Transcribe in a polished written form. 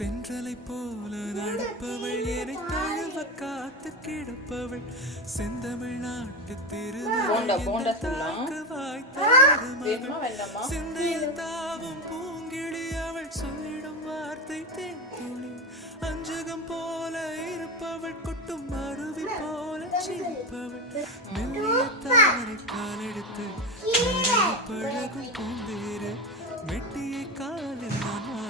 தென்றலை போல நடப்பவள் என்னை தழுவ காத்து கிடப்பவள் செந்தமிழ் நாட்டு திருமகள் சிந்தையில் தாவும் பூங்கிழி அவள் சொல்லிடும் வார்த்தை தேன்துளி அஞ்சகம் போல இருப்பவள் கொட்டும் அருவி போல சிரிப்பவள் மெல்லிய தாமரை காலெடுத்து பழகும் பூந்தேறு மெட்டியை காலில் நான்